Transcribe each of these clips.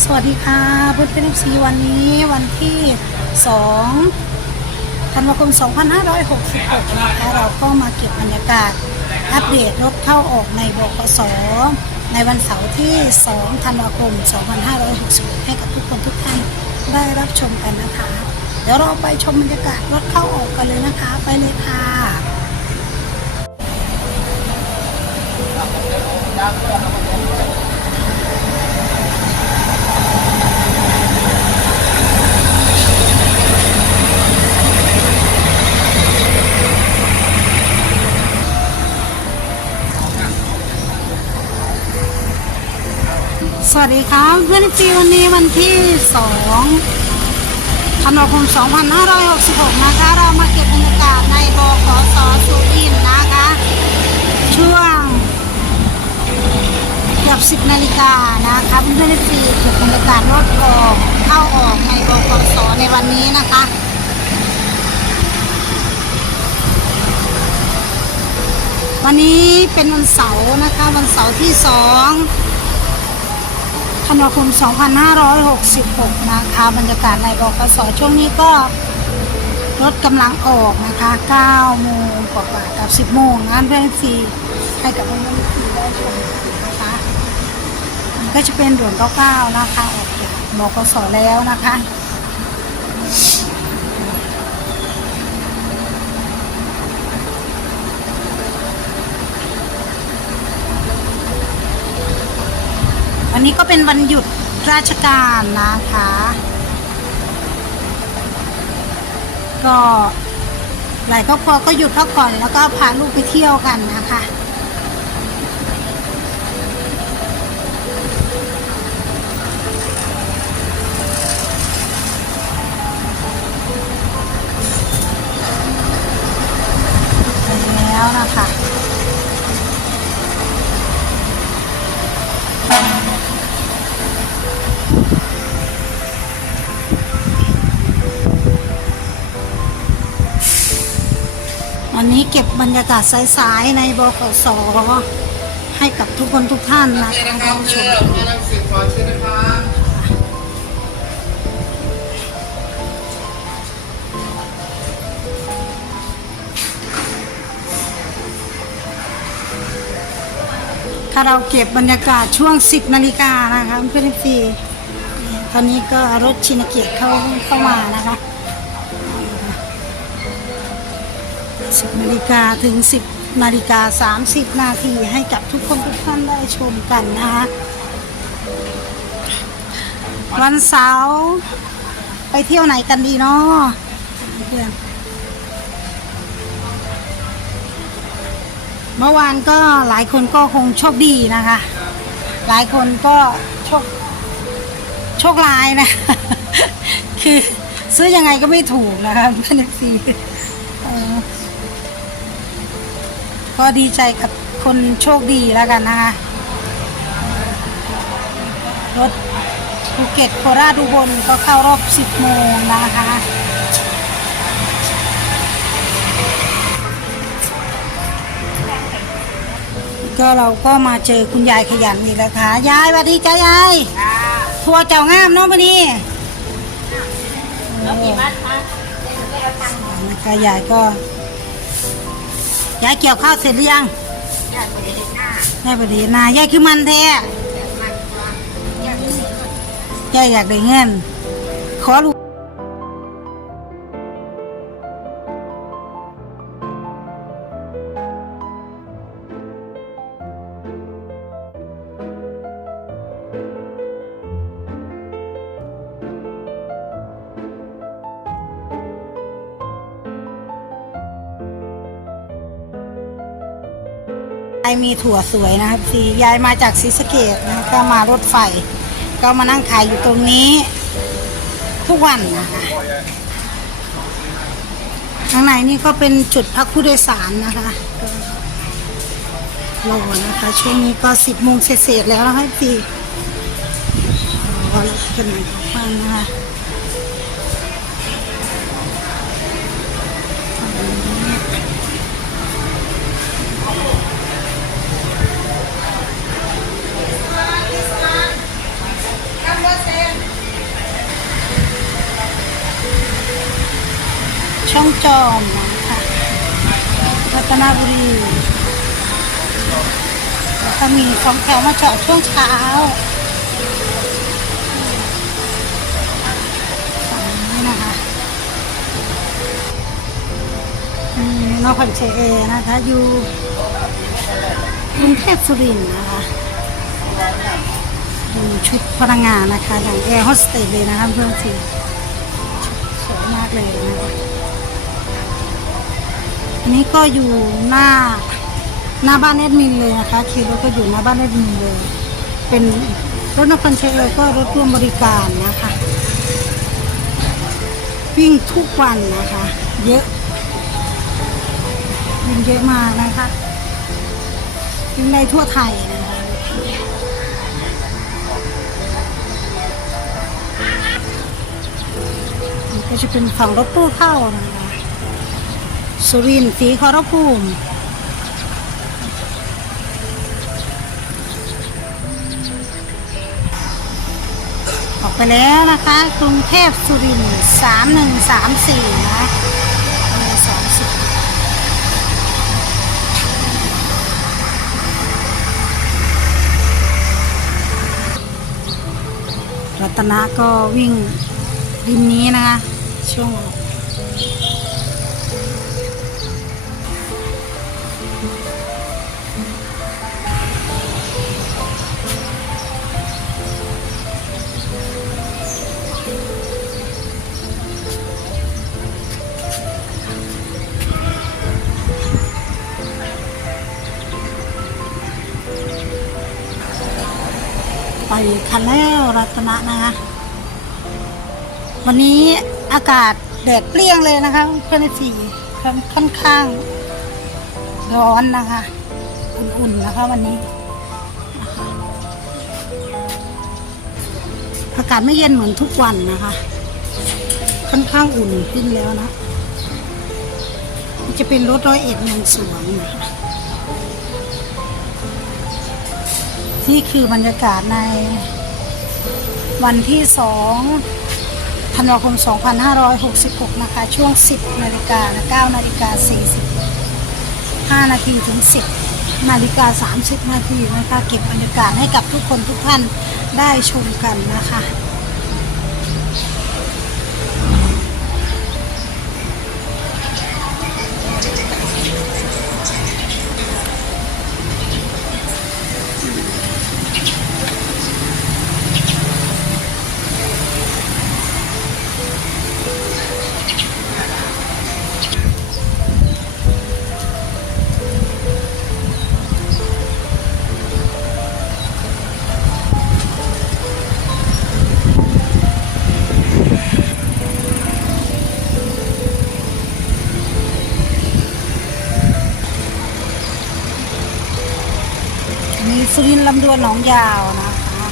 สวัสดีค่ะเพื่อนเป็นซีวันนี้วันที่ 2 ธันวาคม 2566 นะคะเราก็มาเก็บบรรยากาศ อัปเดตรถเข้าออกในบกสในวันเสาร์ที่ 2 ธันวาคม 2566 ให้กับทุกคนทุกท่านได้รับชมกันนะคะ เดี๋ยวเราไปชมบรรยากาศรถเข้าออก สวัสดีครับเพื่อนซีวันนี้วันที่2ธันวาคม 2566 นะคะ เรามาเก็บบรรยากาศในบขสสุรินนะคะ ช่วงเกือบ10นาฬิกานะคะเพื่อนซีเก็บบรรยากาศรถออกเข้าออกในบขสในวันนี้นะคะวันนี้เป็นวันเสาร์นะคะ วันเสาร์ที่2 ธันวาคม 2566 นะคะ บรรยากาศในบกสช่วงนี้ก็รถกำลังออกนะคะ 9 โมงกว่าๆกับ 10 โมงงานเพื่อนฟรีให้กับเพื่อนฟรีได้ชมนะคะอันก็จะเป็นด่วน 99 นะคะ ออกจากบกสแล้วนะคะ วันนี้ก็เป็นวันหยุดราชการนะคะ ก็หลายครอบครัวก็หยุดพักผ่อนแล้วก็พาลูกไปเที่ยวกันนะคะไปแล้วนะคะ นี้เก็บบรรยากาศสายๆในบขสให้กับทุกคนทุกท่านนะคะเชิญนะคได้รับชมญมานังสือเชิญนะครับราเก็บบรรยากาศช่วง 10 นาฬิกานะคะเพื่อนๆีตอนนี้ก็รถชินเกียรติเข้าเข้ามานะคะ 10นาฬิกาถึง 10นาฬิกา30 นาทีให้กับทุกคนทุกท่านได้ชมกันนะคะวันเสาร์ไปเที่ยวไหนกันดีเนาะเพื่อนเมื่อวานก็หลายคนก็คงโชคดีนะคะ หลายคนก็โชคโชคร้ายนะ คือซื้อยังไงก็ไม่ถูกนะคะเพื่อนซีเออ ก็ดีใจกับคนโชคดีแล้วกันนะคะ รถภูเก็ตโคราชอุบลก็เข้ารอบ 10 โมงนะคะก็เราก็มาเจอคุณยายขยันอีกแล้วค่ะ ยายสวัสดีจ้ายายทัวร์เจ้างามเนาะพอดีแล้วกี่บ้านคะนะคะยายก็ ยายเกี่ยวข้าวเสร็จหรือยังอยากไปเห็นหน้ายายพอดีนายายคือมันแท้แต่มันว่าอยากยายอยากได้เงินขอลูกายมีถั่วสวยนะครับสียายมาจากศรีสะเกดนะก็มารถไฟ ก็มานั่งขายอยู่ตรงนี้ ทุกวันนะคะข้างในนี่ก็เป็นจุดพักผู้โดยสารนะคะรอนะคะ ช่วงนี้ก็สิบโมงเศษแล้วนะคะพี่รอแล้วกันหน่อยฟังนะคะ ช่องจอมนะคะรัตนบุรีแล้วก็มีสองแถวมาจอดช่วงเช้าฝั่งนี้นะคะอืมนครเชเอนะคะ อยู่กรุงเทพสุรินทร์นะคะดูชุดพนักงานนะคะอย่างแอร์โฮสเตสเลยนะคะเพื่อนสิสวยมากเลยนะคะ นี้ก็อยู่หน้าหน้าบ้านแอดมินเลยนะคะขี่รถก็อยู่หน้าบ้านแอดมินเลย เป็นรถนครเชเอก็รถร่วมบริการนะคะ วิ่งทุกวันนะคะ เยอะวิ่งเยอะมากนะคะวิ่งได้ทั่วไทยนะคะนี่ก็จะเป็นฝั่งรถตู้เข้านะคะ สุรินทร์ศรีขอรภูมิออกไปแล้วนะคะ กรุงเทพสุรินทร์สามหนึ่งสามสี่นะร์สองสิบรัตนะก็วิ่งริมนี้นะคะ ช่วง คันแล้วรัตนะนะคะ วันนี้อากาศแดดเปรี้ยงเลยนะคะเพื่อนสีค่อนข้างร้อนนะคะ อุ่นๆนะคะวันนี้ อากาศไม่เย็นเหมือนทุกวันนะคะ ค่อนข้างอุ่นขึ้นแล้วนะ จะเป็นรถร้อยเอ็ดเมืองสวงนะคะนี่คือบรรยากาศใน วันที่สองธันวาคม 2566 นะคะ ช่วง 10นาฬิกา9นาฬิกา45 นาทีถึง 10นาฬิกา 30 นาทีนะคะ เก็บบรรยากาศให้กับทุกคนทุกท่านได้ชมกันนะคะ วนหนองยาวนะคะ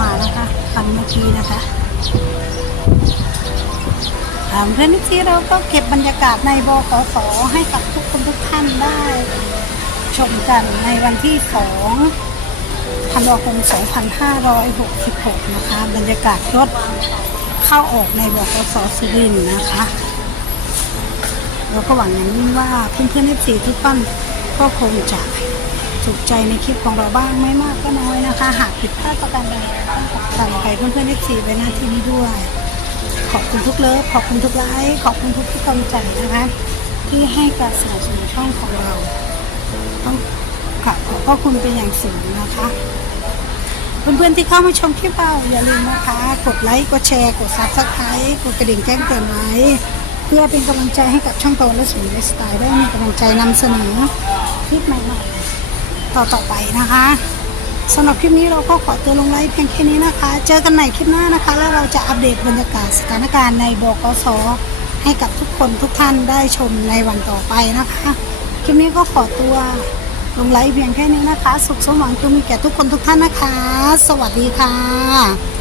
มานะคะคันเมื่อกี้นะคะถามเพื่อนที่เราก็เก็บบรรยากาศในบขสให้กับทุกคนทุกท่านได้ ชมกันในวันที่2ธันวาคม 2566 นะคะ บรรยากาศรถเข้าออกในบขสสุรินนะคะเราก็หวังอย่างยิ่งว่าเพื่อนๆเอฟซีทุกท่านก็คงจะ ถูกใจในคลิปของเราบ้างไม่มากก็น้อยนะคะ หากผิดพลาดประการใดต้องขออภัยเพื่อนๆเอฟซีไว้หน้าที่นี้ด้วย ขอบคุณทุกเลิฟขอบคุณทุกไลค์ขอบคุณทุกที่กำลังใจนะคะ ที่ให้การสนับสนุนช่องของเรา ต้องขอบขอบคุณเป็นอย่างสูงนะคะเพื่อนๆที่เข้ามาชมคลิปเราอย่าลืมนะคะ กดไลค์กดแชร์กดซับสไครต์กดกระดิ่งแจ้งเตือนไว้เพื่อเป็นกำลังใจให้กับช่องโตและสูงไลฟ์สไตล์ได้มีกำลังใจนำเสนอคลิปใหม่ๆ ต่อๆไปนะคะสำหรับคลิปนี้เราก็ขอตัวลงไลฟ์เพียงแค่นี้นะคะ เจอกันใหม่คลิปหน้านะคะ แล้วเราจะอัปเดตบรรยากาศสถานการณ์ในบกสให้กับทุกคนทุกท่านได้ชมในวันต่อไปนะคะ คลิปนี้ก็ขอตัวลงไลฟ์เพียงแค่นี้นะคะ สุขสมหวังจงมีแก่ทุกคนทุกท่านนะคะ สวัสดีค่ะ